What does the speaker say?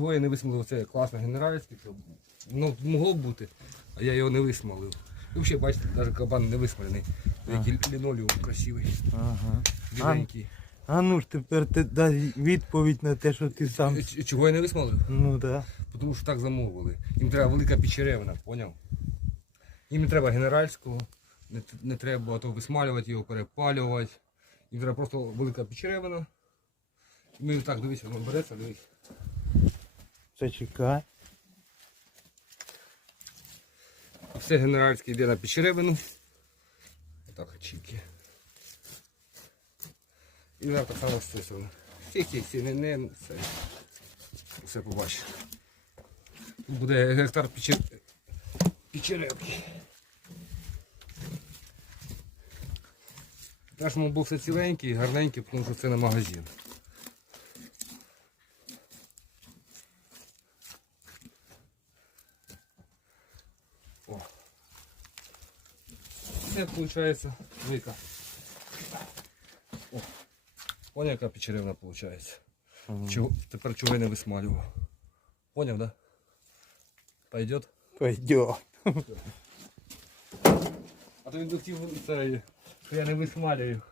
Чого я не висмалив це класне генеральське, що ну, могло б бути, а я його не висмалив. І взагалі, бачите, навіть кабан не висмалений. Який лінолеум красивий, Ага. біленький. А ну ж тепер ти дай відповідь на те, що ти сам. Е, Чого я не висмалив? Ну да. Тому що так замовили. Їм треба велика печеревина, поняв? Їм не треба генеральського, не, не треба то висмалювати його, перепалювати. Їм треба просто велика печеревина. Ми так дивись, воно береться, дивись. Зачекай. Все генеральське йде на печеревину. Отак чіки. І так так само з цієї сторони. Всі, всі, всі, не, не, це. Все побачиш. Тут буде гектар печер... печеревки. Мов був все ціленький, гарненький, тому що це на магазин. О. Це виходить вика. О. Поняв, яка печеревна виходить. Чого, тепер чого я не висмалював. Поняв, да? Пойдет? Пойдет. А то він хотів це, що я не висмалюю.